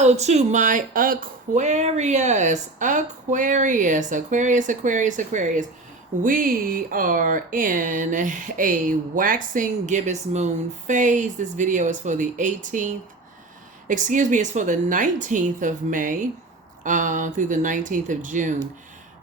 Hello to my Aquarius. We are in a waxing gibbous moon phase. This video is for the 18th, it's for the 19th of May through the 19th of June.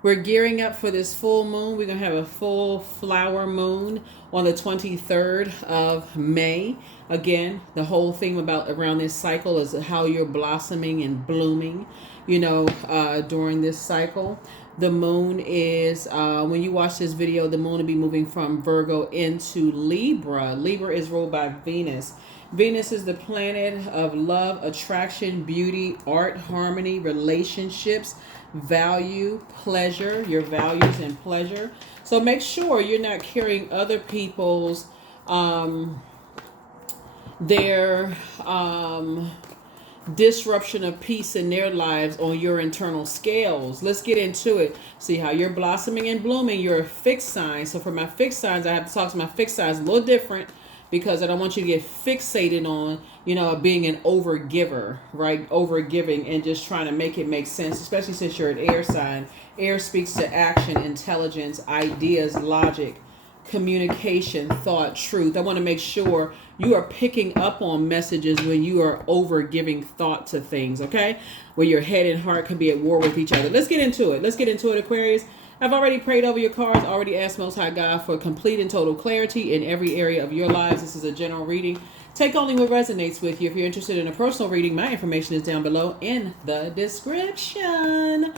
We're gearing up for this full moon. We're going to have a full flower moon on the 23rd of May. Again, the whole theme around this cycle is how you're blossoming and blooming, during this cycle. The moon is, when you watch this video, the moon will be moving from Virgo into Libra. Libra is ruled by Venus. Venus is the planet of love, attraction, beauty, art, harmony, relationships, value, pleasure, your values and pleasure. So make sure you're not carrying other people's their disruption of peace in their lives on your internal scales. Let's get into it. See how you're blossoming and blooming. You're a fixed sign. So for my fixed signs, I have to talk to my fixed signs a little different, because I don't want you to get fixated on, being an overgiver, right? Overgiving and just trying to make it make sense, especially since you're an air sign. Air speaks to action, intelligence, ideas, logic, communication, thought, truth. I want to make sure you are picking up on messages when you are over giving thought to things, okay? Where your head and heart can be at war with each other. Let's get into it, Aquarius. I've already prayed over your cards, already asked Most High God for complete and total clarity in every area of your lives. This is a general reading. Take only what resonates with you. If you're interested in a personal reading, my information is down below in the description.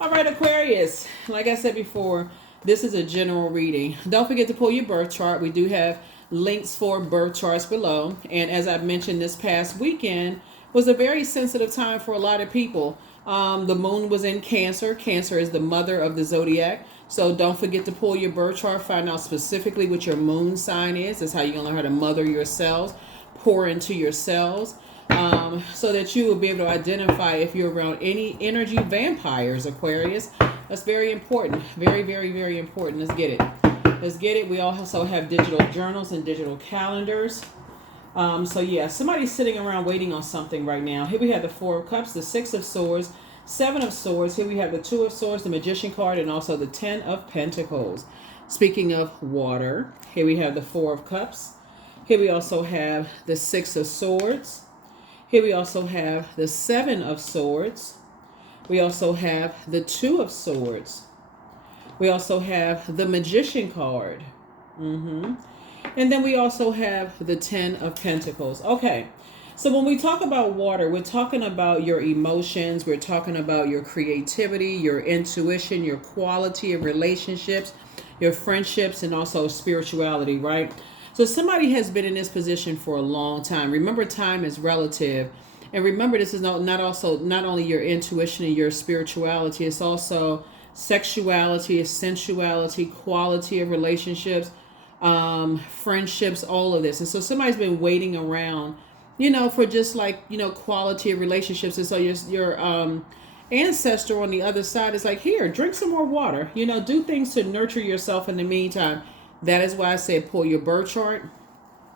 All right, Aquarius. Like I said before, this is a general reading. Don't forget to pull your birth chart. We do have links for birth charts below. And as I mentioned, this past weekend was a very sensitive time for a lot of people. The moon was in Cancer. Cancer is the mother of the zodiac. So don't forget to pull your birth chart. Find out specifically what your moon sign is. That's how you're going to learn how to mother your cells, pour into your cells, so that you will be able to identify if you're around any energy vampires, Aquarius. That's very important. Very, very, very important. Let's get it. We also have digital journals and digital calendars. Somebody's sitting around waiting on something right now. Here we have the Four of Cups, the Six of Swords, Seven of Swords. Here we have the Two of Swords, the Magician card, and also the Ten of Pentacles. Speaking of water, here we have the Four of Cups. Here we also have the Six of Swords. Here we also have the Seven of Swords. We also have the Two of Swords. We also have the Magician card. And then we also have the Ten of Pentacles. Okay, so when we talk about water, we're talking about your emotions. We're talking about your creativity, your intuition, your quality of relationships, your friendships, and also spirituality, right? So somebody has been in this position for a long time. Remember, time is relative. And remember, this is not only your intuition and your spirituality, it's also sexuality, sensuality, quality of relationships, friendships, all of this. And so somebody's been waiting around, for just quality of relationships. And so your ancestor on the other side is like, here, drink some more water, do things to nurture yourself in the meantime. That is why I said pull your birth chart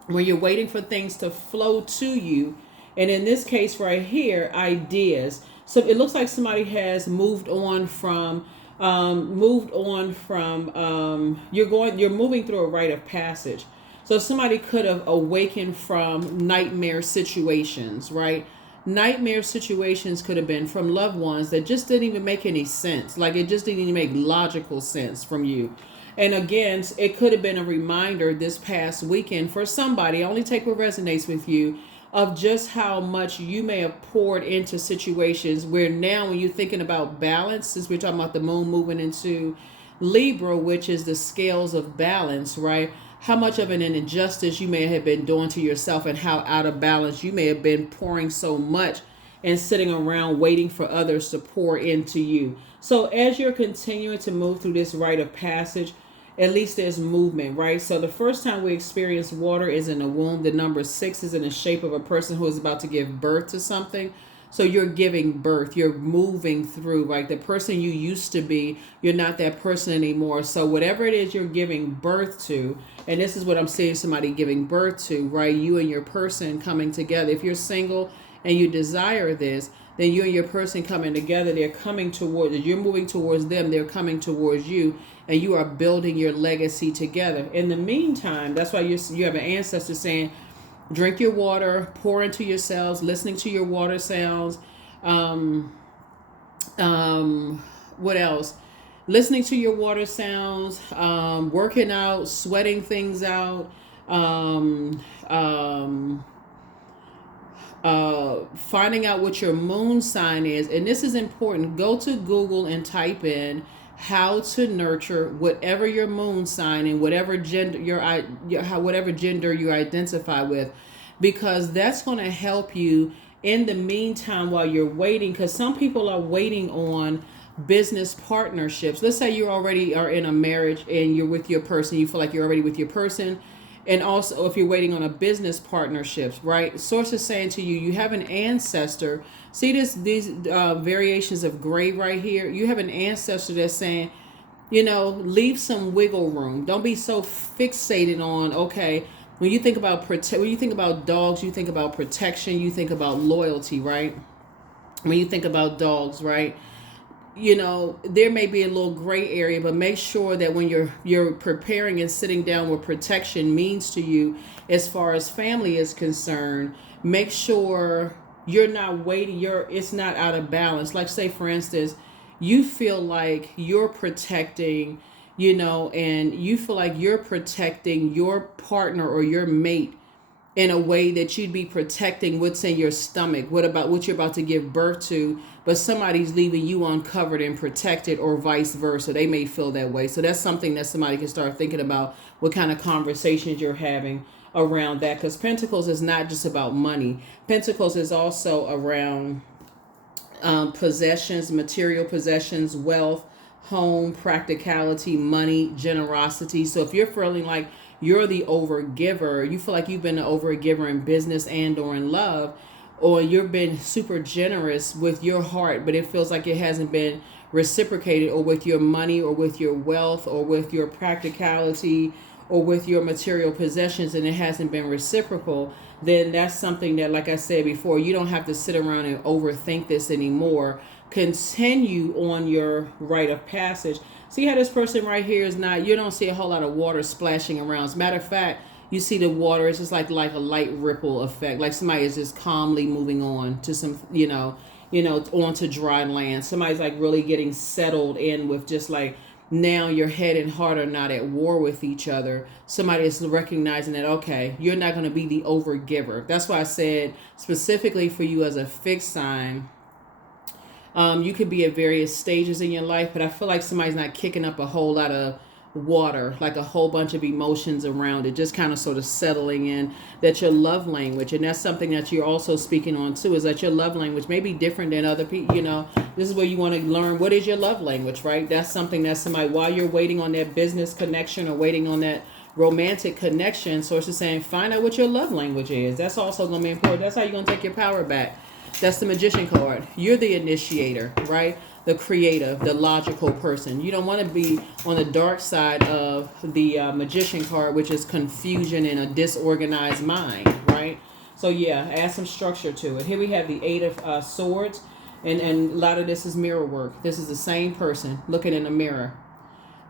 when you're waiting for things to flow to you. And in this case right here, ideas. So it looks like somebody has moved on from you're moving through a rite of passage. So somebody could have awakened from nightmare situations, right? Nightmare situations could have been from loved ones that just didn't even make any sense. Like, it just didn't even make logical sense from you. And again, it could have been a reminder this past weekend for somebody, only take what resonates with you, of just how much you may have poured into situations where now when you're thinking about balance, since we're talking about the moon moving into Libra, which is the scales of balance, right? How much of an injustice you may have been doing to yourself, and how out of balance you may have been pouring so much and sitting around waiting for others to pour into you. So as you're continuing to move through this rite of passage, at least there's movement, right? So the first time we experience water is in the womb. The number 6 is in the shape of a person who is about to give birth to something. So you're giving birth, you're moving through, right? The person you used to be, you're not that person anymore. So whatever it is you're giving birth to, and this is what I'm seeing somebody giving birth to, right? You and your person coming together. If you're single and you desire this, then you and your person coming together, they're coming towards, you're moving towards them, they're coming towards you, and you are building your legacy together. In the meantime, that's why you have an ancestor saying, drink your water, pour into yourselves, listening to your water sounds. What else? Listening to your water sounds, working out, sweating things out, finding out what your moon sign is. And this is important. Go to Google and type in how to nurture whatever your moon sign and whatever gender whatever gender you identify with, because that's going to help you in the meantime while you're waiting. Because some people are waiting on business partnerships. Let's say you already are in a marriage and you're with your person, you feel like you're already with your person. And also if you're waiting on a business partnerships, right? Source is saying to you, you have an ancestor. See these variations of gray right here? You have an ancestor that's saying, leave some wiggle room. Don't be so fixated on, okay, when you think about dogs, you think about protection, you think about loyalty, right? When you think about dogs, right? There may be a little gray area, but make sure that when you're preparing and sitting down, what protection means to you as far as family is concerned, make sure you're not waiting, it's not out of balance. Like, say for instance, you feel like you're protecting, and you feel like you're protecting your partner or your mate in a way that you'd be protecting what's in your stomach, what you're about to give birth to, but somebody's leaving you uncovered and protected, or vice versa. They may feel that way. So that's something that somebody can start thinking about, what kind of conversations you're having around that. Because Pentacles is not just about money. Pentacles is also around possessions, material possessions, wealth, home, practicality, money, generosity. So if you're feeling like you're the overgiver, you feel like you've been an overgiver in business and or in love, or you've been super generous with your heart, but it feels like it hasn't been reciprocated, or with your money, or with your wealth, or with your practicality, or with your material possessions, and it hasn't been reciprocal, then that's something that, like I said before, you don't have to sit around and overthink this anymore. Continue on your rite of passage. See how this person right here is not, you don't see a whole lot of water splashing around. As a matter of fact, you see the water, it's just like a light ripple effect. Like somebody is just calmly moving on to some, onto dry land. Somebody's like really getting settled in with just like, now your head and heart are not at war with each other. Somebody is recognizing that, okay, you're not going to be the overgiver. That's why I said specifically for you as a fixed sign, you could be at various stages in your life, but I feel like somebody's not kicking up a whole lot of water, like a whole bunch of emotions around it, just kind of sort of settling in. That your love language, and that's something that you're also speaking on too, is that your love language may be different than other people. This is where you want to learn what is your love language, right? That's something that somebody, while you're waiting on that business connection or waiting on that romantic connection, Source is saying, find out what your love language is. That's also going to be important. That's how you're going to take your power back. That's the Magician card. You're the initiator, right? The creative, the logical person. You don't want to be on the dark side of the Magician card, which is confusion and a disorganized mind, right? So yeah, add some structure to it. Here we have the Eight of Swords, and a lot of this is mirror work. This is the same person looking in the mirror.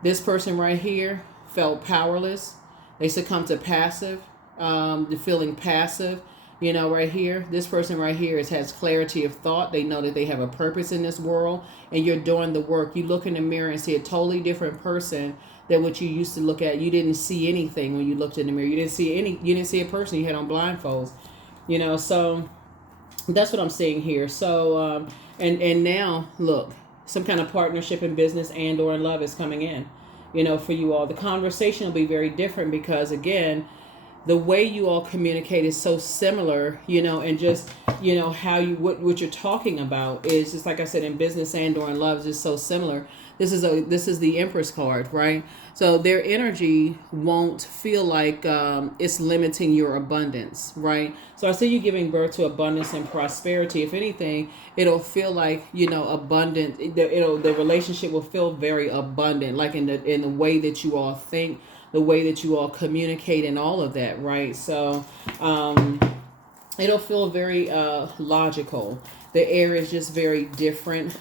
This person right here felt powerless. They succumbed to passive, the feeling passive. Right here, this person right here has clarity of thought. They know that they have a purpose in this world, and you're doing the work. You look in the mirror and see a totally different person than what you used to look at. You didn't see anything when you looked in the mirror. You didn't see a person. You had on blindfolds. So that's what I'm seeing here. So and now look, some kind of partnership in business and or in love is coming in. For you all, the conversation will be very different, because again, the way you all communicate is so similar, and just, how what you're talking about is just, like I said, in business and or in love, is just so similar. This is the Empress card, right? So their energy won't feel like it's limiting your abundance, right? So I see you giving birth to abundance and prosperity. If anything, it'll feel like, abundant. The relationship will feel very abundant, like in the way that you all think, the way that you all communicate, and all of that, right? So it'll feel very logical. The air is just very different.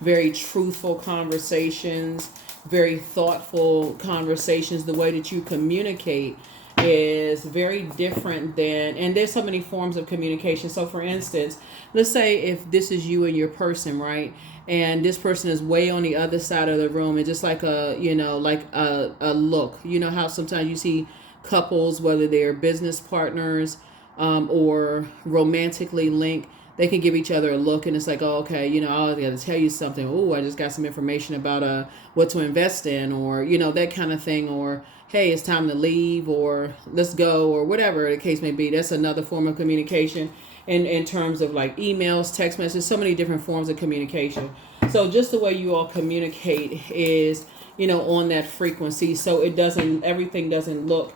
Very truthful conversations, very thoughtful conversations. The way that you communicate is very different than, and there's so many forms of communication. So for instance, let's say if this is you and your person, right? And this person is way on the other side of the room, and just like a, like a look, how sometimes you see couples, whether they're business partners, or romantically linked, they can give each other a look, and it's like, oh, okay, I got to tell you something. Oh, I just got some information about what to invest in, or that kind of thing, or hey, it's time to leave, or let's go, or whatever the case may be. That's another form of communication in terms of like emails, text messages, so many different forms of communication. So just the way you all communicate is, on that frequency. So everything doesn't look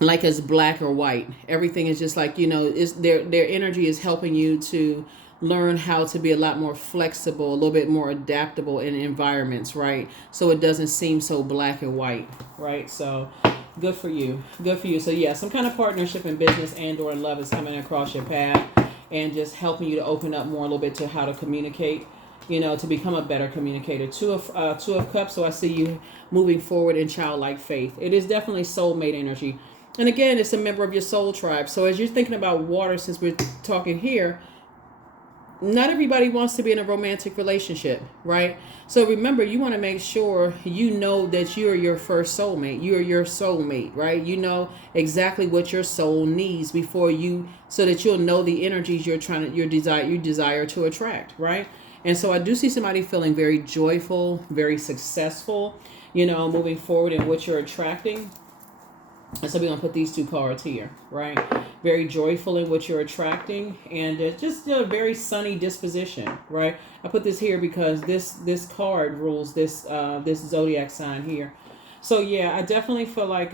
like it's black or white. Everything is just like, is their energy is helping you to learn how to be a lot more flexible, a little bit more adaptable in environments, right? So it doesn't seem so black and white, right? So good for you. Good for you. So yeah, some kind of partnership in business and or in love is coming across your path, and just helping you to open up more a little bit to how to communicate, to become a better communicator. Two of Cups. So I see you moving forward in childlike faith. It is definitely soulmate energy. And again, it's a member of your soul tribe. So as you're thinking about water, since we're talking here, not everybody wants to be in a romantic relationship, right? So remember, you want to make sure you know that you're your first soulmate. You're your soulmate, right? You know exactly what your soul needs so that you'll know the energies you desire to attract, right? And so I do see somebody feeling very joyful, very successful, moving forward in what you're attracting. And so we're going to put these two cards here, right? Very joyful in what you're attracting, and just a very sunny disposition, right? I put this here because this card rules this zodiac sign here. So yeah, I definitely feel like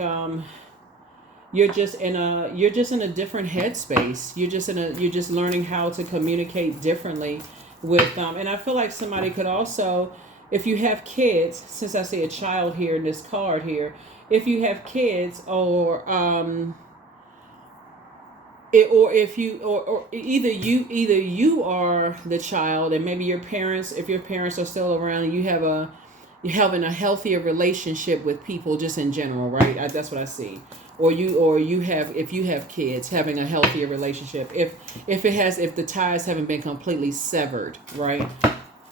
you're just in a different headspace. You're just learning how to communicate differently with and I feel like somebody could also, if you have kids, since I see a child here in this card here, if you have kids, or either you are the child, and maybe your parents, if your parents are still around, and you're having a healthier relationship with people just in general, right? That's what I see. Or if you have kids, having a healthier relationship. If the ties haven't been completely severed, right?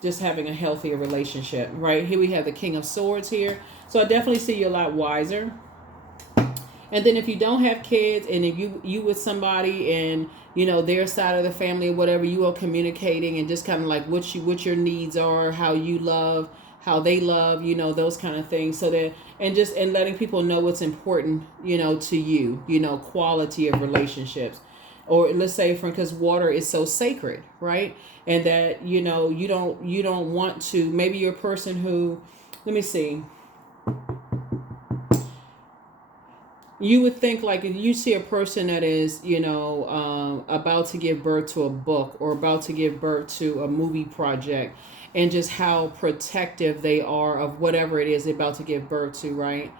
Just having a healthier relationship, right? Here we have the King of Swords here. So I definitely see you a lot wiser. And then if you don't have kids, and if you with somebody, and their side of the family or whatever, you are communicating, and just kind of like what your needs are, how you love, how they love, those kind of things. So that, and letting people know what's important, to you, quality of relationships. Or let's say, because water is so sacred, right? And that, you don't want to, maybe you're a person who, let me see. You would think, like, if you see a person that is, about to give birth to a book, or about to give birth to a movie project, and just how protective they are of whatever it is they're about to give birth to, right?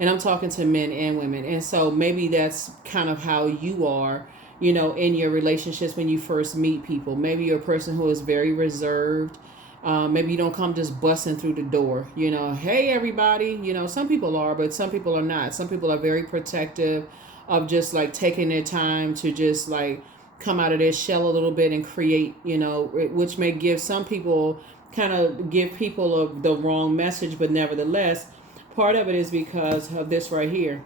And I'm talking to men and women. And so maybe that's kind of how you are, in your relationships when you first meet people. Maybe you're a person who is very reserved. Maybe you don't come just busting through the door, hey, everybody, some people are, but some people are not. Some people are very protective of just like taking their time to just like come out of their shell a little bit and create, which may give some people, kind of give people the wrong message. But nevertheless, part of it is because of this right here.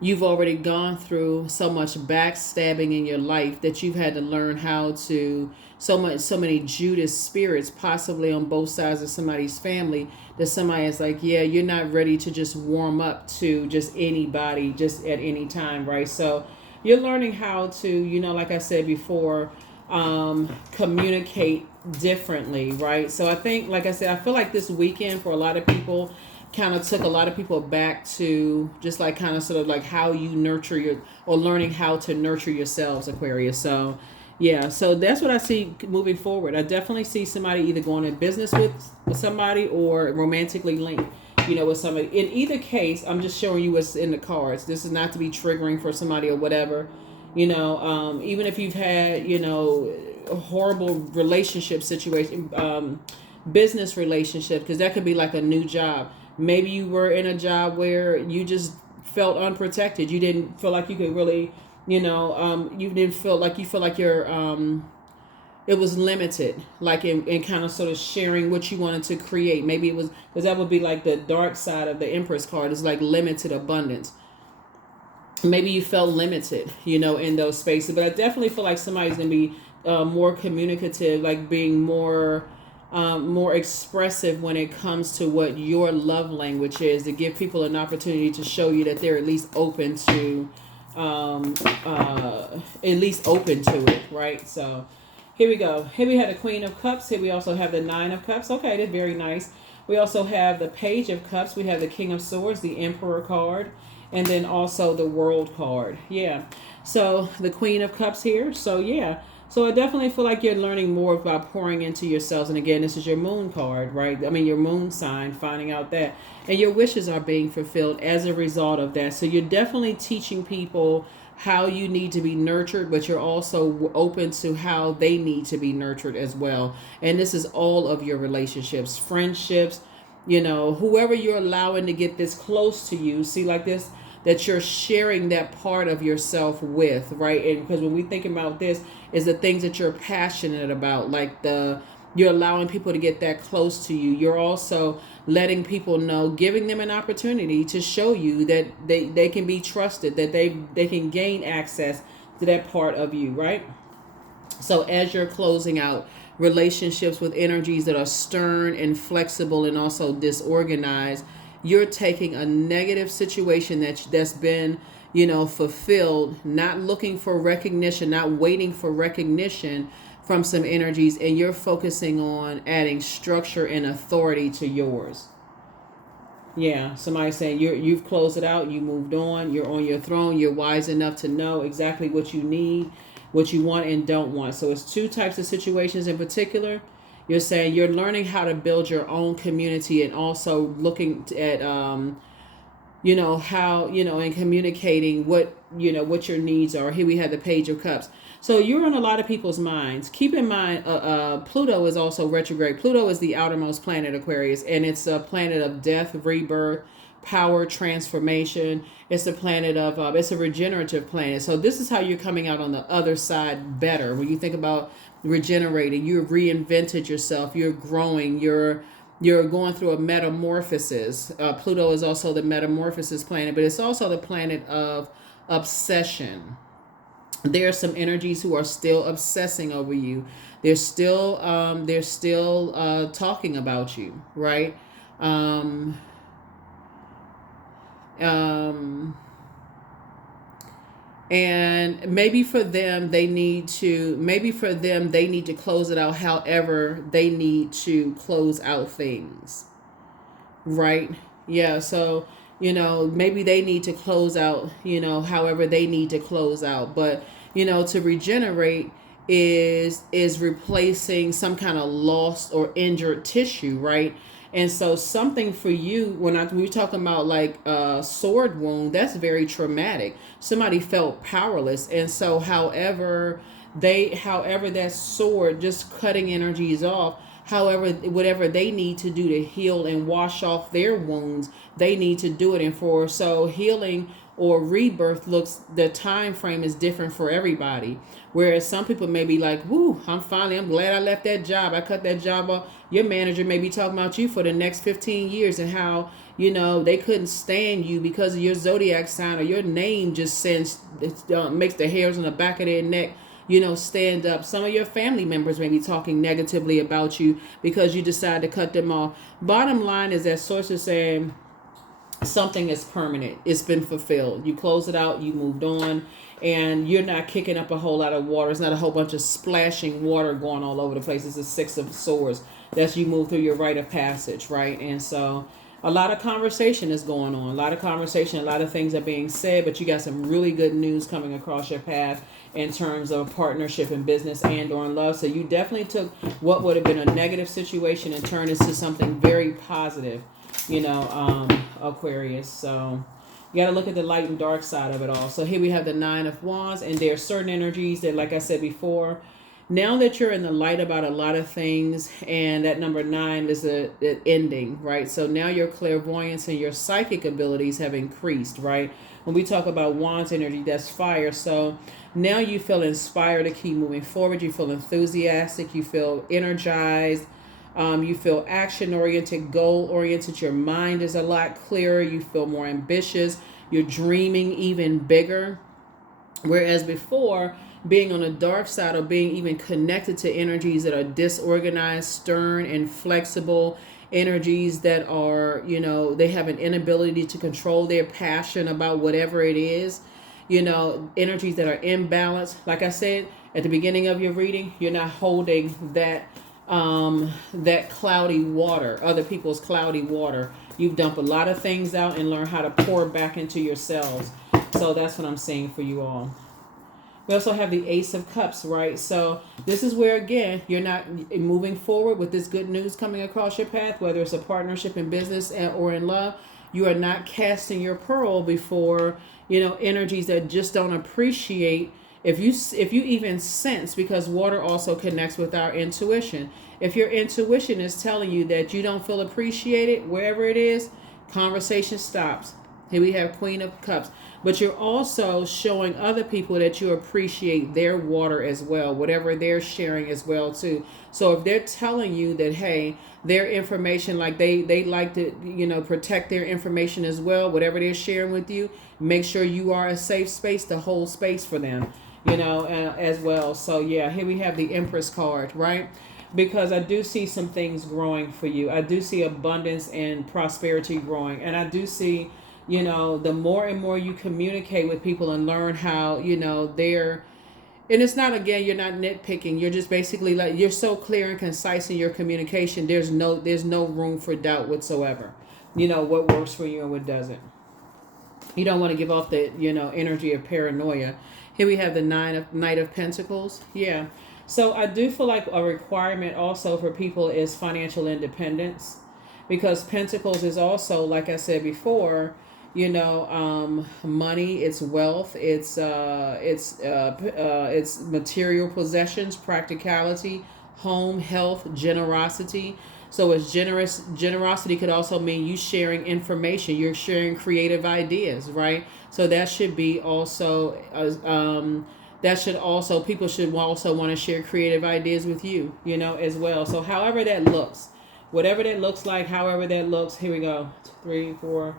You've already gone through so much backstabbing in your life that you've had to learn how to, so many Judas spirits possibly on both sides of somebody's family, that somebody is like, yeah, you're not ready to just warm up to just anybody just at any time, right? So you're learning how to, like I said before, communicate differently, right? So I think, like I said, I feel like this weekend for a lot of people kind of took a lot of people back to just like kind of sort of like how you nurture or learning how to nurture yourselves, Aquarius. So yeah, so that's what I see moving forward. I definitely see somebody either going in business with somebody, or romantically linked, with somebody. In either case, I'm just showing you what's in the cards. This is not to be triggering for somebody or whatever. Even if you've had, a horrible relationship situation, business relationship, because that could be like a new job. Maybe you were in a job where you just felt unprotected. You didn't feel like you could really, you didn't feel like you feel like you're, it was limited, like in kind of sort of sharing what you wanted to create. Maybe it was, because that would be like the dark side of the Empress card, is like limited abundance. Maybe you felt limited, in those spaces. But I definitely feel like somebody's going to be more communicative, like being more expressive when it comes to what your love language is, to give people an opportunity to show you that they're at least open to it, right? So here we go. Here we had the Queen of Cups. Here we also have the Nine of Cups. Okay, that's very nice. We also have the Page of Cups. We have the King of Swords, the Emperor card, and then also the World card. Yeah. So the Queen of Cups here. So yeah. So I definitely feel like you're learning more about pouring into yourselves. And again, this is your moon card, right? I mean, your moon sign, finding out that. And your wishes are being fulfilled as a result of that. So you're definitely teaching people how you need to be nurtured, but you're also open to how they need to be nurtured as well. And this is all of your relationships, friendships, whoever you're allowing to get this close to you. See, like this, that you're sharing that part of yourself with, right? And because when we think about this, is the things that you're passionate about, like you're allowing people to get that close to you. You're also letting people know, giving them an opportunity to show you that they can be trusted, that they can gain access to that part of you, right? So as you're closing out relationships with energies that are stern and flexible and also disorganized, you're taking a negative situation that's been, fulfilled, not looking for recognition, not waiting for recognition from some energies, and you're focusing on adding structure and authority to yours. Yeah, somebody's saying you've closed it out, you moved on, you're on your throne, you're wise enough to know exactly what you need, what you want and don't want. So it's two types of situations in particular. You're saying you're learning how to build your own community, and also looking at how, and communicating what your needs are. Here we have the Page of Cups. So you're on a lot of people's minds. Keep in mind, Pluto is also retrograde. Pluto is the outermost planet, Aquarius, and it's a planet of death, rebirth, power, transformation. It's a planet of, it's a regenerative planet. So this is how you're coming out on the other side better. When you think about regenerating, you've reinvented yourself, you're growing, you're going through a metamorphosis. Pluto is also the metamorphosis planet, but it's also the planet of obsession. There are some energies who are still obsessing over you. They're still talking about you, right? And maybe for them they need to close it out however they need to close out things, right? Yeah. So maybe they need to close out however they need to close out. But to regenerate is replacing some kind of lost or injured tissue, right? And so something for you, when we're talking about like a sword wound, that's very traumatic. Somebody felt powerless. And so however that sword just cutting energies off, however, whatever they need to do to heal and wash off their wounds, they need to do it. And so healing or rebirth the time frame is different for everybody. Whereas some people may be like, whoo, I'm glad I left that job. I cut that job off. Your manager may be talking about you for the next 15 years and how, they couldn't stand you because of your zodiac sign, or your name just makes the hairs on the back of their neck, stand up. Some of your family members may be talking negatively about you because you decide to cut them off. Bottom line is that source is saying something is permanent. It's been fulfilled. You close it out, you moved on, and you're not kicking up a whole lot of water. It's not a whole bunch of splashing water going all over the place. It's a Six of Swords. That's you move through your rite of passage, right? And so a lot of conversation is going on. A lot of things are being said, but you got some really good news coming across your path in terms of partnership in business and or in love. So you definitely took what would have been a negative situation and turned it into something very positive, Aquarius. So You got to look at the light and dark side of it all. So here we have the Nine of Wands, and there are certain energies that, like I said before, now that you're in the light about a lot of things, and that number 9 is a ending, right? So now your clairvoyance and your psychic abilities have increased, right? When we talk about Wands energy, that's fire. So now you feel inspired to keep moving forward. You feel enthusiastic. You feel energized. You feel action-oriented, goal-oriented. Your mind is a lot clearer. You feel more ambitious. You're dreaming even bigger. Whereas before, being on the dark side or being even connected to energies that are disorganized, stern, and flexible, energies that are, they have an inability to control their passion about whatever it is, energies that are imbalanced. Like I said at the beginning of your reading, you're not holding that cloudy water, other people's cloudy water. You've dumped a lot of things out and learned how to pour back into yourselves. So that's what I'm saying for you all. We also have the Ace of Cups, right? So this is where, again, you're not moving forward with this good news coming across your path, whether it's a partnership in business or in love. You are not casting your pearl before, energies that just don't appreciate. If you even sense, because water also connects with our intuition. If your intuition is telling you that you don't feel appreciated, wherever it is, conversation stops. Here we have Queen of Cups. But you're also showing other people that you appreciate their water as well, whatever they're sharing as well too. So if they're telling you that, hey, their information, like they like to, protect their information as well, whatever they're sharing with you, make sure you are a safe space to hold space for them, as well. So yeah, here we have the Empress card, right? Because I do see some things growing for you. I do see abundance and prosperity growing. And I do see, the more and more you communicate with people and learn how, they're, and it's not, again, you're not nitpicking. You're just basically like, you're so clear and concise in your communication. There's no room for doubt whatsoever. What works for you and what doesn't. You don't want to give off the, energy of paranoia. Here we have the Knight of Pentacles. Yeah. So I do feel like a requirement also for people is financial independence, because Pentacles is also, like I said before, money, it's wealth, it's material possessions, practicality, home, health, generosity. So it's generosity could also mean you sharing information, you're sharing creative ideas, right? So that should be also, people should also want to share creative ideas with you, as well. So however that looks, whatever that looks like, however that looks, here we go, 3, 4.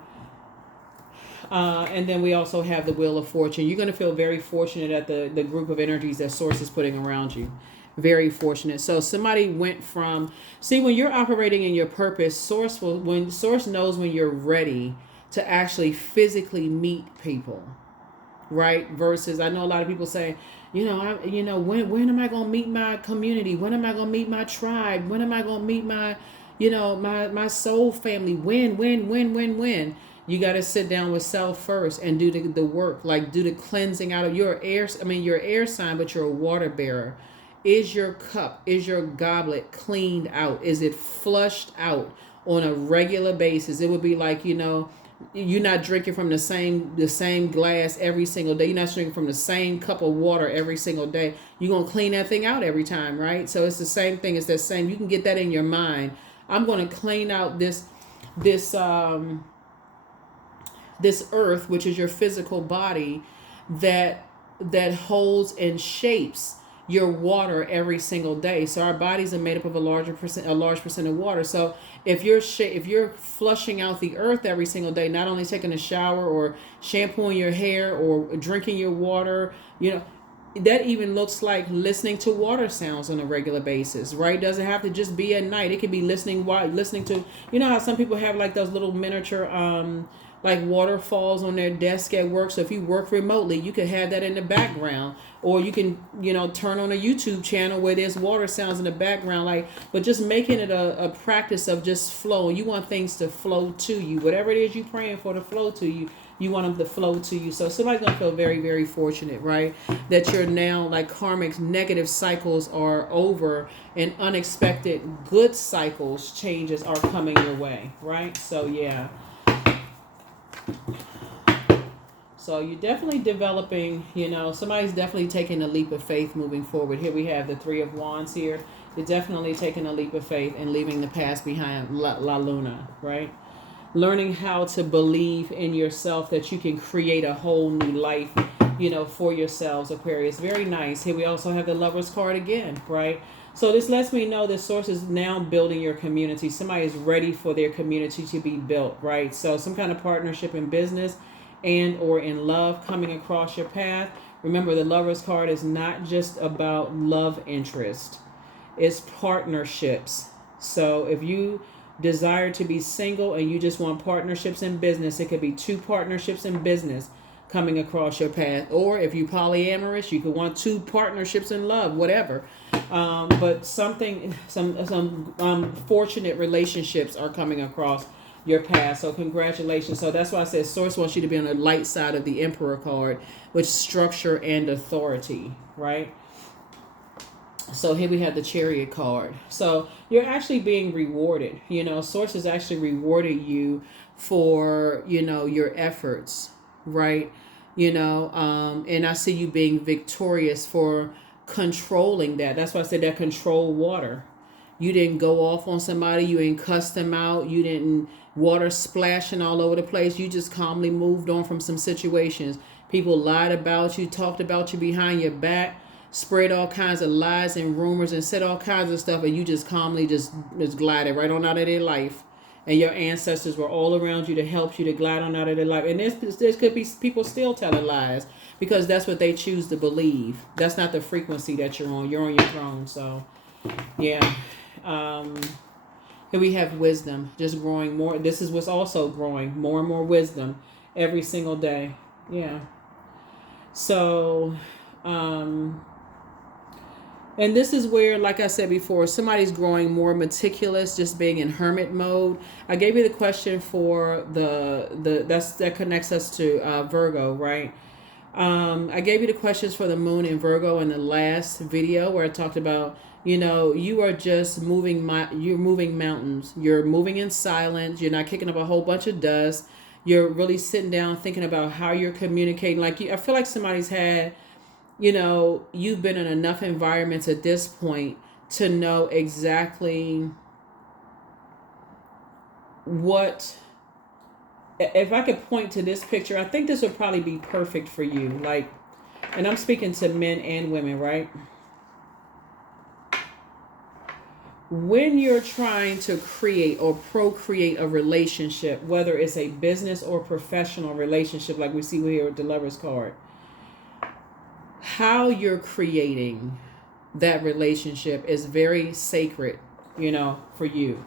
And then we also have the Wheel of Fortune. You're going to feel very fortunate at the group of energies that Source is putting around you. Very fortunate. So somebody went from, when you're operating in your purpose, Source knows when you're ready to actually physically meet people, right? Versus, I know a lot of people say, when am I going to meet my community? When am I going to meet my tribe? When am I going to meet my, my soul family? When? You got to sit down with self first and do the work, like do the cleansing out of your air. You're air sign, but you're a water bearer. Is your cup, is your goblet cleaned out? Is it flushed out on a regular basis? It would be like, you're not drinking from the same glass every single day. You're not drinking from the same cup of water every single day. You're going to clean that thing out every time, right? So it's the same thing. It's the same. You can get that in your mind. I'm going to clean out this earth, which is your physical body, that holds and shapes your water every single day. So our bodies are made up of a large percent of water. So if you're flushing out the earth every single day, not only taking a shower or shampooing your hair or drinking your water, that even looks like listening to water sounds on a regular basis, right? Doesn't have to just be at night. It could be listening to, how some people have like those little miniature like waterfalls on their desk at work. So if you work remotely, you could have that in the background, or you can, turn on a YouTube channel where there's water sounds in the background, but just making it a practice of just flow. You want things to flow to you, whatever it is you're praying for to flow to you. You want them to flow to you. So somebody's going to feel very, very fortunate, right? That you're now, like, karmic negative cycles are over and unexpected good changes are coming your way, right? So, yeah. So you're definitely developing, somebody's definitely taking a leap of faith moving forward. Here we have the Three of Wands here. You're definitely taking a leap of faith and leaving the past behind, La Luna, right? Learning how to believe in yourself that you can create a whole new life, for yourselves, Aquarius. Very nice. Here we also have the Lover's card again, right? So this lets me know the source is now building your community. Somebody is ready for their community to be built, right? So some kind of partnership in business and or in love coming across your path. Remember, the Lover's card is not just about love interest. It's partnerships. So if you desire to be single and you just want partnerships in business, it could be 2 partnerships in business coming across your path. Or if you polyamorous, you could want 2 partnerships in love, whatever. But some fortunate relationships are coming across your path. So congratulations. So that's why I said source wants you to be on the light side of the Emperor card, which structure and authority, right? So here we have the Chariot card. So you're actually being rewarded. Source is actually rewarding you for, your efforts, right? And I see you being victorious for controlling that. That's why I said that control water. You didn't go off on somebody. You didn't cuss them out. You didn't water splashing all over the place. You just calmly moved on from some situations. People lied about you, talked about you behind your back, spread all kinds of lies and rumors and said all kinds of stuff, and you just calmly just glided right on out of their life. And your ancestors were all around you to help you to glide on out of their life. And there could be people still telling lies because that's what they choose to believe. That's not the frequency that you're on. You're on your throne. So, yeah. Here we have wisdom, just growing more. This is what's also growing, more and more wisdom every single day. Yeah. So, and this is where, like I said before, somebody's growing more meticulous, just being in hermit mode. I gave you the question for that connects us to Virgo, right? I gave you the questions for the moon in Virgo in the last video where I talked about, you are just you're moving mountains. You're moving in silence. You're not kicking up a whole bunch of dust. You're really sitting down thinking about how you're communicating. I feel like somebody's had, you've been in enough environments at this point to know exactly what, if I could point to this picture, I think this would probably be perfect for you. And I'm speaking to men and women, right? When you're trying to create or procreate a relationship, whether it's a business or professional relationship, like we see here with the Lover's card, how you're creating that relationship is very sacred, for you.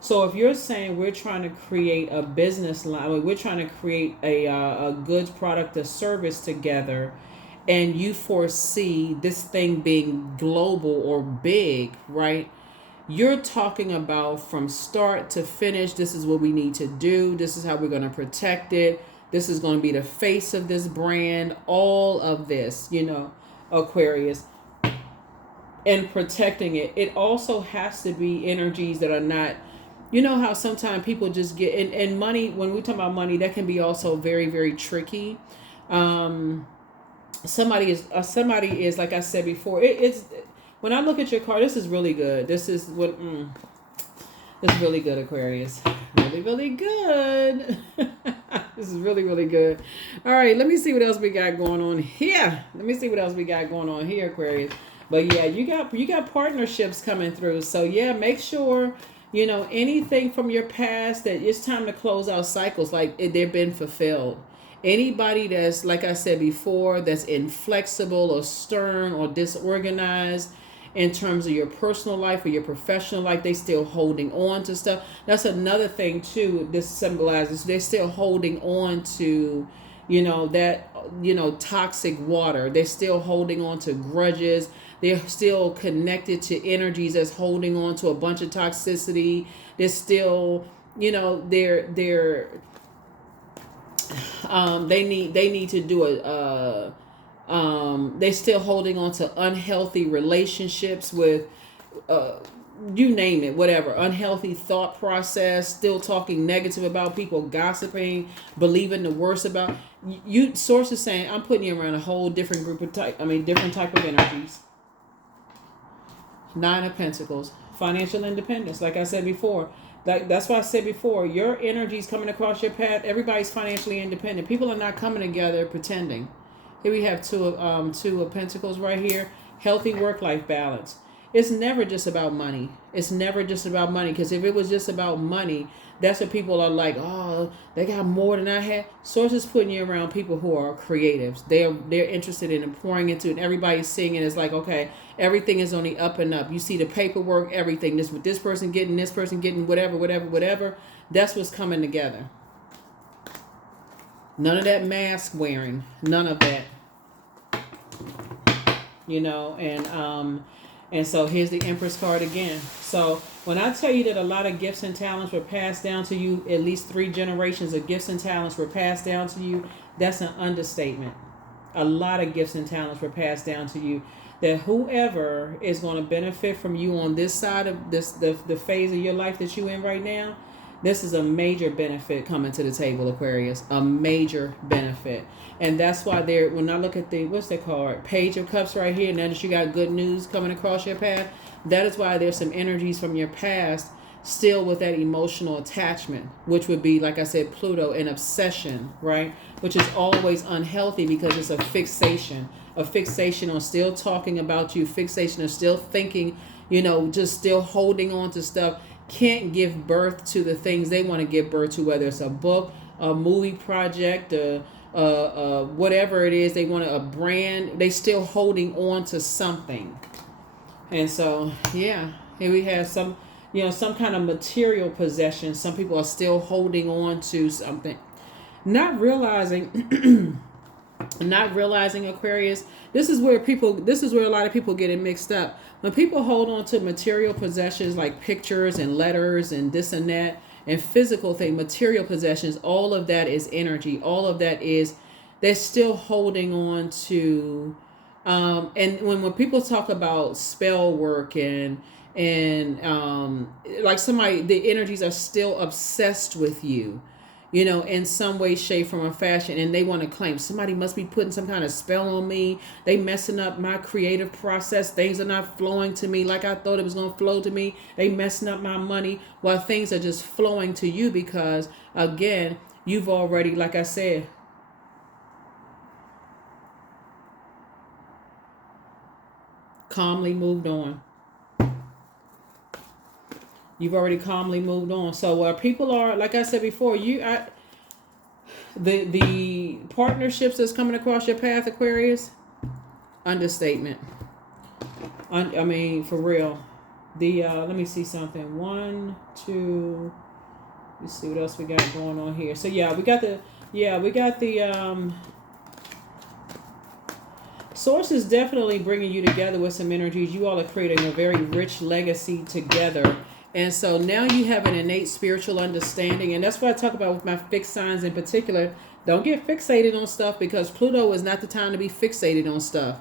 So if you're saying we're trying to create a business line, we're trying to create a goods, product, or service together, and you foresee this thing being global or big, right? You're talking about from start to finish, this is what we need to do. This is how we're going to protect it. This is going to be the face of this brand. All of this, Aquarius. And protecting it. It also has to be energies that are not, how sometimes people just get, and money, when we talk about money, that can be also very, very tricky. Somebody is, like I said before, it's, when I look at your card, this is really good. This is really good, Aquarius. Really, really good. This is really, really good. All right, let me see what else we got going on here. Aquarius. But yeah, you got partnerships coming through. So yeah, make sure, anything from your past that it's time to close out cycles, they've been fulfilled. Anybody that's, like I said before, that's inflexible or stern or disorganized in terms of your personal life or your professional life, they still holding on to stuff. That's another thing too. This symbolizes they're still holding on to, toxic water. They're still holding on to grudges. They're still connected to energies that's holding on to a bunch of toxicity. They're still, they need to do they're still holding on to unhealthy relationships with you name it, whatever, unhealthy thought process, still talking negative about people, gossiping, believing the worst about you. Source is saying, I'm putting you around a whole different group of different type of energies. Nine of Pentacles, financial independence. Like I said before, that's why I said before, your energies coming across your path. Everybody's financially independent. People are not coming together pretending. Here we have two of Pentacles right here. Healthy work-life balance. It's never just about money. It's never just about money. Because if it was just about money, that's what people are like, oh, they got more than I had. Source is putting you around people who are creatives. They're interested in pouring into it. And everybody's seeing it as like, okay, everything is on the up and up. You see the paperwork, everything. This person getting whatever. That's what's coming together. None of that mask wearing. None of that. And so here's the Empress card again. So when I tell you that a lot of gifts and talents were passed down to you, at least 3 generations of gifts and talents were passed down to you, that's an understatement. A lot of gifts and talents were passed down to you. That whoever is going to benefit from you on this side of the phase of your life that you're in right now, this is a major benefit coming to the table, Aquarius. A major benefit. And that's why when I look at what's that card? Page of Cups right here. Now that you got good news coming across your path, that is why there's some energies from your past still with that emotional attachment, which would be, like I said, Pluto, an obsession, right? Which is always unhealthy because it's a fixation. A fixation on still talking about you, fixation on still thinking, just still holding on to stuff. Can't give birth to the things they want to give birth to, whether it's a book, a movie project, whatever it is they want a brand. They still holding on to something. And so, yeah, here we have some kind of material possession. Some people are still holding on to something, not realizing Aquarius. This is where a lot of people get it mixed up. When people hold on to material possessions like pictures and letters and this and that and physical material possessions, all of that is energy. All of that is, they're still holding on to, and when people talk about spell work and like somebody, the energies are still obsessed with you, in some way, shape, form, or fashion. And they want to claim somebody must be putting some kind of spell on me. They messing up my creative process. Things are not flowing to me like I thought it was going to flow to me. They messing up my money, while things are just flowing to you because, again, you've already, like I said, calmly moved on. You've already calmly moved on. So people are, like I said before, the partnerships that's coming across your path, Aquarius, understatement. I mean, for real. Let me see something. 1, 2. Let's see what else we got going on here. So we got the Source is definitely bringing you together with some energies. You all are creating a very rich legacy together. And so now you have an innate spiritual understanding. And that's what I talk about with my fixed signs in particular. Don't get fixated on stuff, because Pluto is not the time to be fixated on stuff.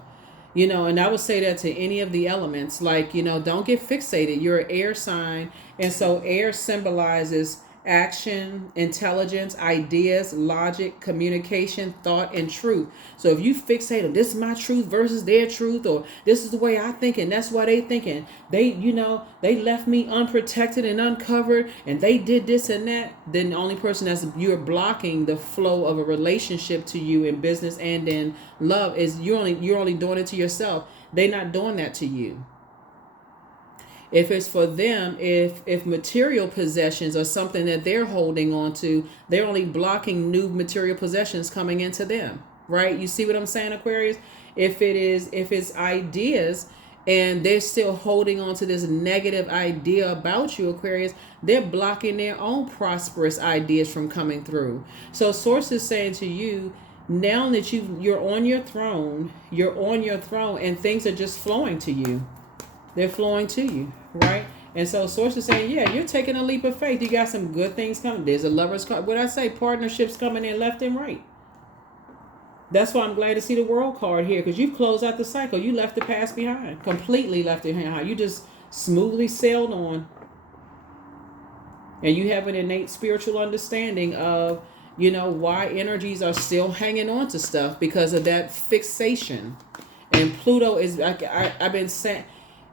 And I would say that to any of the elements. Like, don't get fixated. You're an air sign. And so air symbolizes action, intelligence, ideas, logic, communication, thought, and truth. So if you fixate on this is my truth versus their truth, or this is the way I think and that's why they thinking, they left me unprotected and uncovered and they did this and that, then the only person you're blocking the flow of a relationship to you in business and in love is you're only doing it to yourself. They're not doing that to you. If it's for them, if material possessions are something that they're holding on to, they're only blocking new material possessions coming into them, right? You see what I'm saying, Aquarius? If it's ideas and they're still holding on to this negative idea about you, Aquarius, they're blocking their own prosperous ideas from coming through. So Source is saying to you, now that you're on your throne, and things are just flowing to you. They're flowing to you, right? And so Source is saying, yeah, you're taking a leap of faith. You got some good things coming. There's a Lover's card. What I say, partnerships coming in left and right. That's why I'm glad to see the World card here, because you've closed out the cycle. You left the past behind, completely left it behind. You just smoothly sailed on, and you have an innate spiritual understanding of, why energies are still hanging on to stuff because of that fixation. And Pluto is, I've been saying,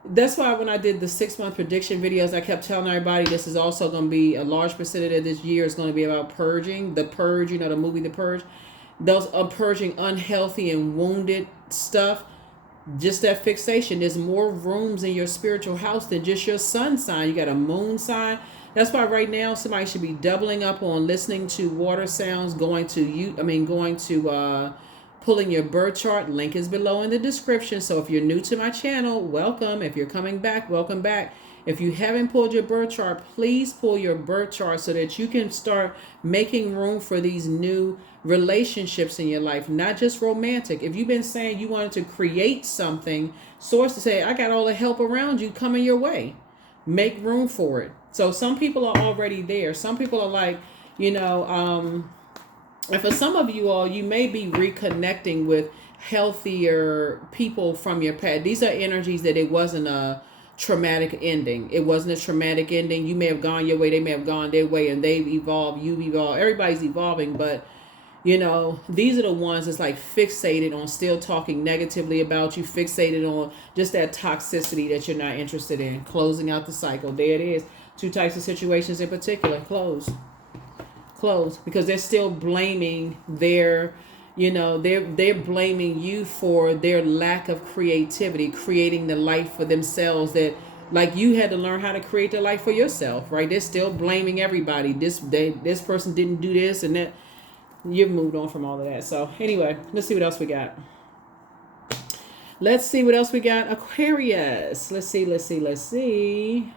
that's why when I did the 6 month prediction videos, I kept telling everybody this is also going to be a large percentage of this year is going to be about purging. The Purge, the movie The Purge, those are purging unhealthy and wounded stuff. Just that fixation. There's more rooms in your spiritual house than just your sun sign. You got a moon sign. That's why right now somebody should be doubling up on listening to water sounds, going to pulling your birth chart. Link is below in the description. So if you're new to my channel, welcome. If you're coming back, welcome back. If you haven't pulled your birth chart, please pull your birth chart so that you can start making room for these new relationships in your life, not just romantic. If you've been saying you wanted to create something, source to say, I got all the help around you coming your way. Make room for it. So some people are already there. Some people are like, and for some of you all, you may be reconnecting with healthier people from your past. These are energies that it wasn't a traumatic ending. It wasn't a traumatic ending. You may have gone your way, they may have gone their way, and they've evolved, you've evolved, everybody's evolving, but these are the ones that's like fixated on still talking negatively about you, fixated on just that toxicity that you're not interested in. Closing out the cycle. There it is. 2 types of situations in particular. Close, because they're still blaming they're blaming you for their lack of creativity, creating the life for themselves that, like, you had to learn how to create the life for yourself, right? They're still blaming everybody. This person didn't do this and that. You've moved on from all of that. So anyway, let's see what else we got. Aquarius. Let's see.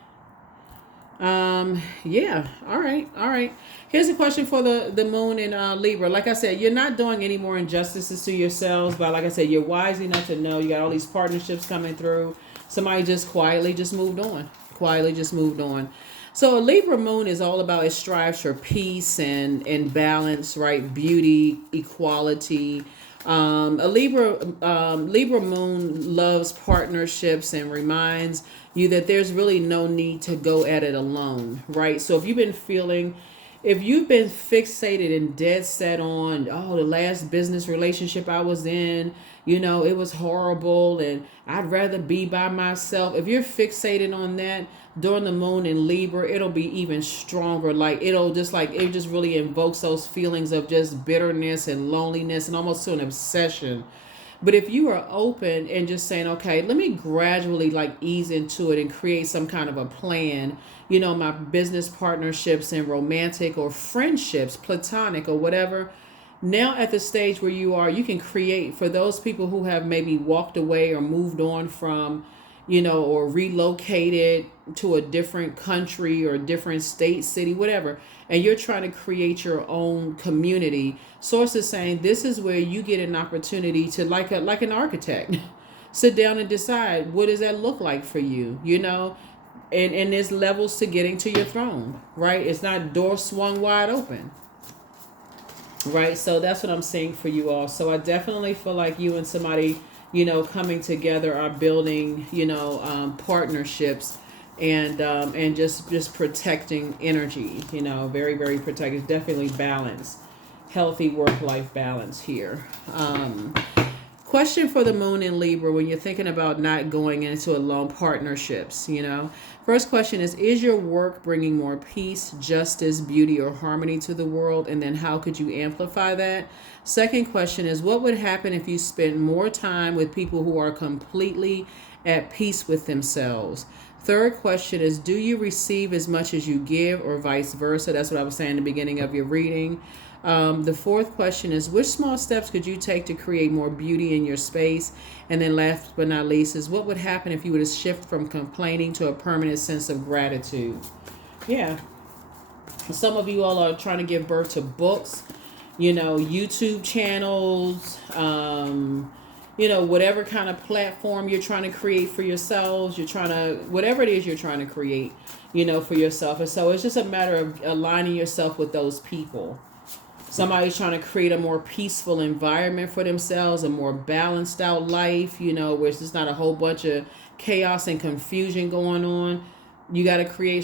Yeah. All right. Here's a question for the moon in Libra. Like I said, you're not doing any more injustices to yourselves, but like I said, you're wise enough to know you got all these partnerships coming through. Somebody just quietly just moved on. So a Libra moon is all about, it strives for peace and balance, right? Beauty, equality. A Libra moon loves partnerships and reminds you that there's really no need to go at it alone, right? So if you've been fixated and dead set on, the last business relationship I was in, it was horrible and I'd rather be by myself. If you're fixated on that during the moon in Libra, it'll be even stronger. Like it just really invokes those feelings of just bitterness and loneliness and almost to an obsession. But if you are open and just saying, okay, let me gradually ease into it and create some kind of a plan, my business partnerships and romantic or friendships, platonic or whatever. Now at the stage where you can create for those people who have maybe walked away or moved on from, or relocated to a different country or a different state, city, whatever, and you're trying to create your own community. Source is saying this is where you get an opportunity to, like an architect, sit down and decide, what does that look like for you, and there's levels to getting to your throne, right? It's not door swung wide open. Right, so that's what I'm saying for you all. So I definitely feel like you and somebody, coming together are building, partnerships and just protecting energy. Very, very protected. Definitely balance, healthy work-life balance here. Question for the moon in Libra when you're thinking about not going into alone partnerships, First question is your work bringing more peace, justice, beauty, or harmony to the world? And then how could you amplify that? Second question is, what would happen if you spent more time with people who are completely at peace with themselves? Third question is, do you receive as much as you give or vice versa? That's what I was saying in the beginning of your reading. The fourth question is, which small steps could you take to create more beauty in your space? And then last but not least is, what would happen if you were to shift from complaining to a permanent sense of gratitude? Yeah. Some of you all are trying to give birth to books, YouTube channels, whatever kind of platform you're trying to create for yourselves. Whatever it is you're trying to create, for yourself. And so it's just a matter of aligning yourself with those people. Somebody's trying to create a more peaceful environment for themselves, a more balanced out life, where it's just not a whole bunch of chaos and confusion going on, you got to create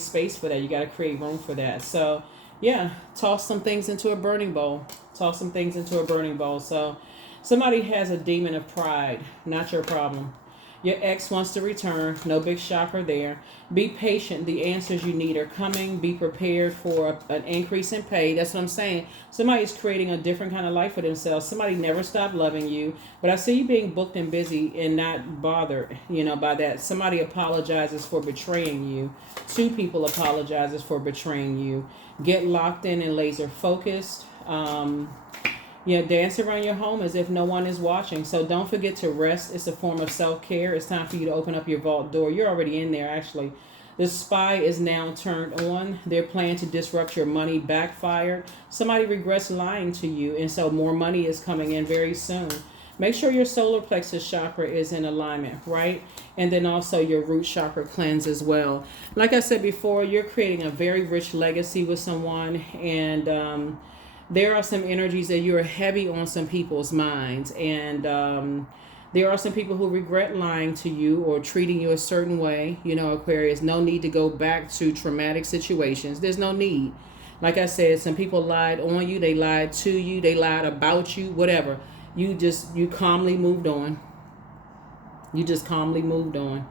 space for that. You got to create room for that. So yeah, toss some things into a burning bowl. Toss some things into a burning bowl. So somebody has a demon of pride, not your problem. Your ex wants to return. No big shocker there. Be patient. The answers you need are coming. Be prepared for an increase in pay. That's what I'm saying. Somebody's creating a different kind of life for themselves. Somebody never stopped loving you. But I see you being booked and busy and not bothered, by that. Somebody apologizes for betraying you. Two people apologizes for betraying you. Get locked in and laser focused. Dance around your home as if no one is watching. So don't forget to rest. It's a form of self-care. It's time for you to open up your vault door. You're already in there, actually. The spy is now turned on. Their plan to disrupt your money backfired. Somebody regrets lying to you, and so more money is coming in very soon. Make sure your solar plexus chakra is in alignment, right? And then also your root chakra cleanse as well. Like I said before, you're creating a very rich legacy with someone, and there are some energies that you're heavy on some people's minds, and there are some people who regret lying to you or treating you a certain way. Aquarius, no need to go back to traumatic situations. There's no need. Like I said, some people lied on you, they lied to you, they lied about you, whatever. You calmly moved on. You just calmly moved on.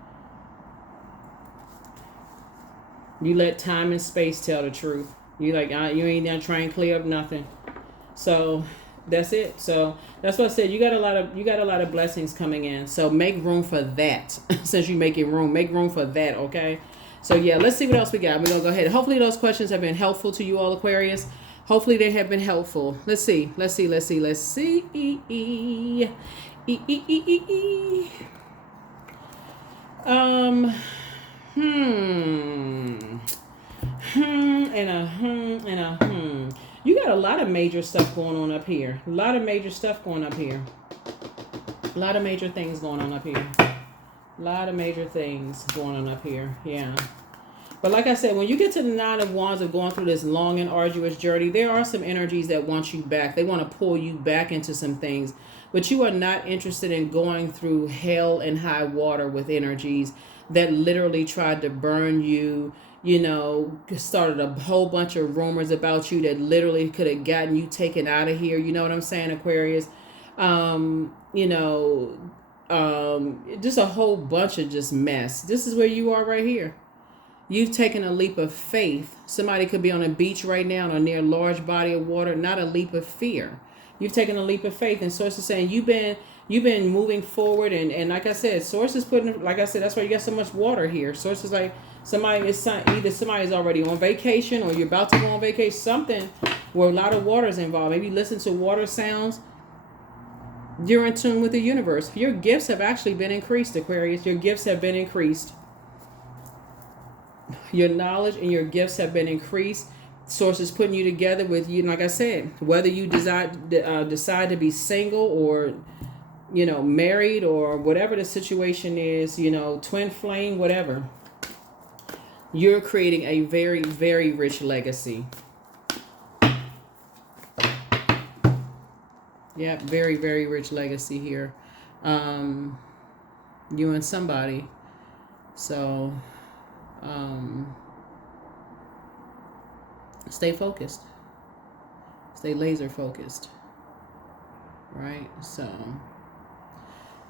You let time and space tell the truth. You ain't done trying to clear up nothing. So that's it. So that's what I said. You got a lot of blessings coming in. So make room for that. Since you making room, make room for that. Okay. So yeah, let's see what else we got. We're gonna go ahead. Hopefully those questions have been helpful to you all, Aquarius. Hopefully they have been helpful. Let's see. You got a lot of major stuff going on up here. A lot of major stuff going up here. A lot of major things going on up here. A lot of major things going on up here. Yeah. But like I said, when you get to the Nine of Wands of going through this long and arduous journey, there are some energies that want you back. They want to pull you back into some things. But you are not interested in going through hell and high water with energies that literally tried to burn you, started a whole bunch of rumors about you that literally could have gotten you taken out of here. You know what I'm saying, Aquarius? Just a whole bunch of just mess. This is where you are right here. You've taken a leap of faith. Somebody could be on a beach right now or near a large body of water, not a leap of fear. You've taken a leap of faith, and Source is saying you've been moving forward, and like I said, Source is putting, like I said, that's why you got so much water here. Source is like either somebody's already on vacation or you're about to go on vacation, something where a lot of water is involved. Maybe listen to water sounds. You're in tune with the universe. Your gifts have actually been increased, Aquarius. Your gifts have been increased. Your knowledge and your gifts have been increased. Source is putting you together with you. Like I said, whether you decide to be single or, married or whatever the situation is, twin flame, whatever. You're creating a very, very rich legacy. Yeah, very, very rich legacy here. You and somebody. So, stay focused. Stay laser focused. Right? So,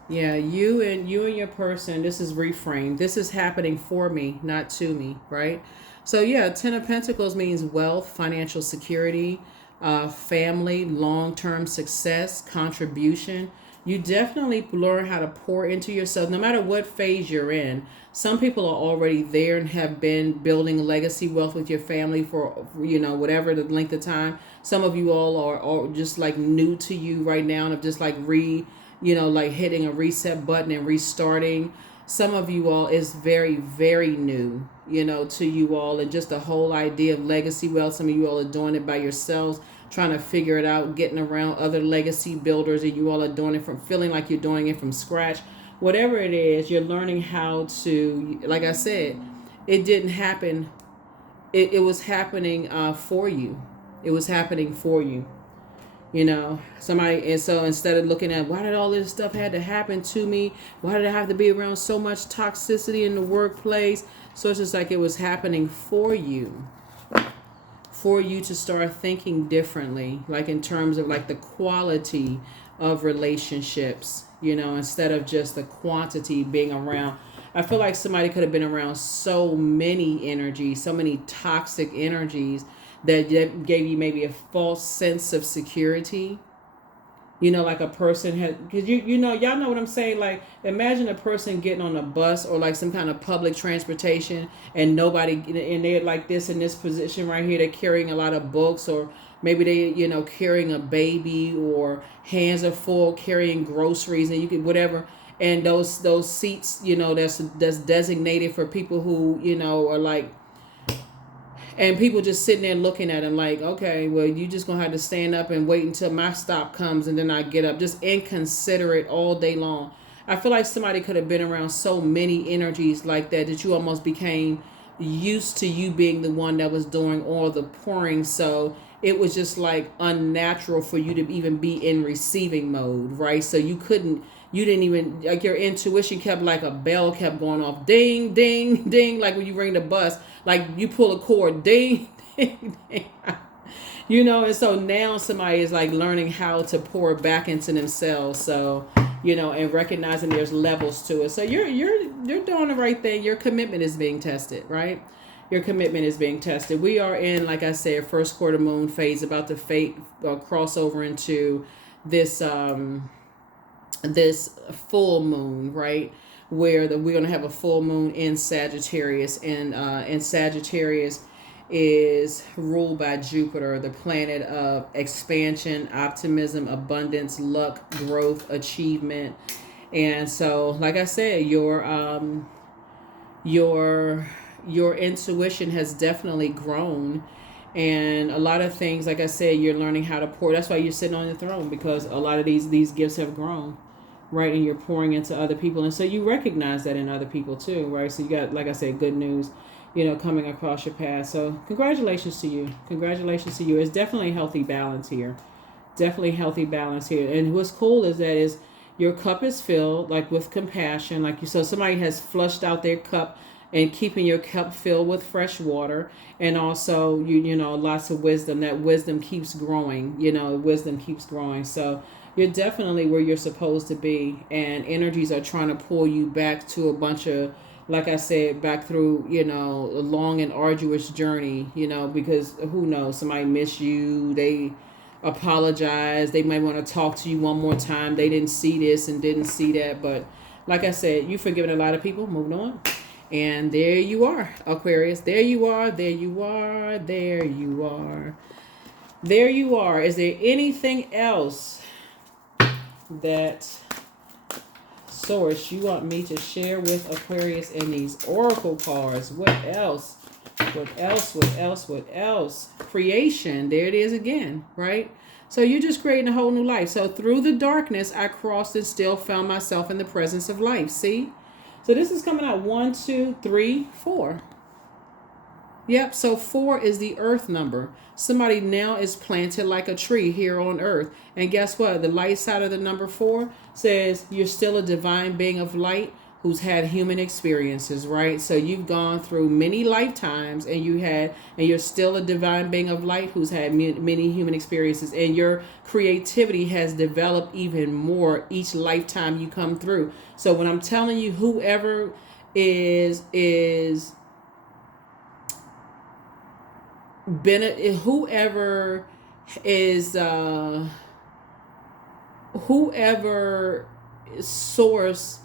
yeah, you and your person, this is reframed. This is happening for me, not to me, right? So, yeah, Ten of Pentacles means wealth, financial security, family, long-term success, contribution. You definitely learn how to pour into yourself, no matter what phase you're in. Some people are already there and have been building legacy wealth with your family for, whatever the length of time. Some of you all are just like new to you right now and have just like like hitting a reset button and restarting. Some of you all is very, very new, to you all, and just the whole idea of legacy wealth. Some of you all are doing it by yourselves, trying to figure it out, getting around other legacy builders, and you all are doing it from feeling like you're doing it from scratch. Whatever it is, you're learning how to, like I said, it didn't happen. It was happening for you. It was happening for you. You know, somebody, and so instead of looking at why did all this stuff had to happen to me, why did I have to be around so much toxicity in the workplace? So it's just like it was happening for you to start thinking differently, like in terms of like the quality of relationships, you know, instead of just the quantity being around. I feel like somebody could have been around so many energies, so many toxic energies that gave you maybe a false sense of security. You know, like a person had, because you know, y'all know what I'm saying. Like, imagine a person getting on a bus or like some kind of public transportation, and nobody, and they're like this in this position right here. They're carrying a lot of books, or maybe they, you know, carrying a baby, or hands are full carrying groceries, and you could whatever. And those seats, you know, that's designated for people who, you know, are like, and people just sitting there looking at him like, okay, well, you just gonna have to stand up and wait until my stop comes and then I get up. Just inconsiderate all day long. I feel like somebody could have been around so many energies like that that you almost became used to you being the one that was doing all the pouring. So it was just like unnatural for you to even be in receiving mode, right? So you didn't even, like, your intuition kept, like a bell kept going off, ding, ding, ding, like when you ring the bus, like you pull a cord, ding, ding, ding. You know, and so now somebody is like learning how to pour back into themselves. So, you know, and recognizing there's levels to it. So you're doing the right thing. Your commitment is being tested, right? Your commitment is being tested. We are in, like I said, first quarter moon phase, about to cross over into this this full moon, right? Where we're going to have a full moon in Sagittarius, and Sagittarius is ruled by Jupiter, the planet of expansion, optimism, abundance, luck, growth, achievement. And so, like I said, your intuition has definitely grown, and a lot of things, like I said, you're learning how to pour. That's why you're sitting on the throne, because a lot of these gifts have grown, right? And you're pouring into other people, and so you recognize that in other people too, right? So you got, like I said, good news, you know, coming across your path. So congratulations to you. Congratulations to you. It's definitely healthy balance here. Definitely healthy balance here. And what's cool is your cup is filled, like, with compassion, like you. So somebody has flushed out their cup and keeping your cup filled with fresh water, and also you know, lots of wisdom. That wisdom keeps growing. You know, wisdom keeps growing. So you're definitely where you're supposed to be, and energies are trying to pull you back to a bunch of, like I said, back through, you know, a long and arduous journey, you know, because who knows, somebody missed you, they apologize, they might want to talk to you one more time, they didn't see this and didn't see that, but like I said, you've forgiven a lot of people, moving on. And there you are, Aquarius. There you are, there you are, there you are. There you are. Is there anything else that Source you want me to share with Aquarius in these oracle cards? What else? What else? What else? What else? Creation. There it is again, right? So you're just creating a whole new life. So through the darkness, I crossed and still found myself in the presence of life. See? So this is coming out 1, 2, 3, 4. Yep, so 4 is the earth number. Somebody now is planted like a tree here on earth. And guess what? The light side of the number 4 says you're still a divine being of light who's had human experiences, right? So you've gone through many lifetimes, and you're still a divine being of light who's had many human experiences, and your creativity has developed even more each lifetime you come through. So when I'm telling you, whoever is whoever is whoever source,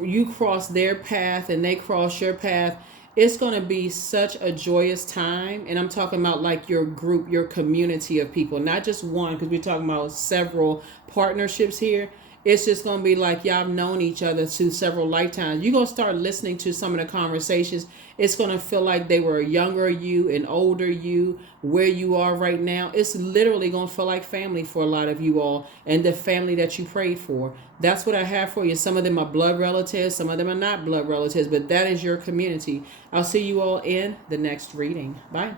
you cross their path and they cross your path, it's going to be such a joyous time. And I'm talking about like your group, your community of people, not just one, because we're talking about several partnerships here. It's just going to be like y'all have known each other through several lifetimes. You're going to start listening to some of the conversations. It's going to feel like they were a younger you and older you, where you are right now. It's literally going to feel like family for a lot of you all, and the family that you prayed for. That's what I have for you. Some of them are blood relatives. Some of them are not blood relatives, but that is your community. I'll see you all in the next reading. Bye.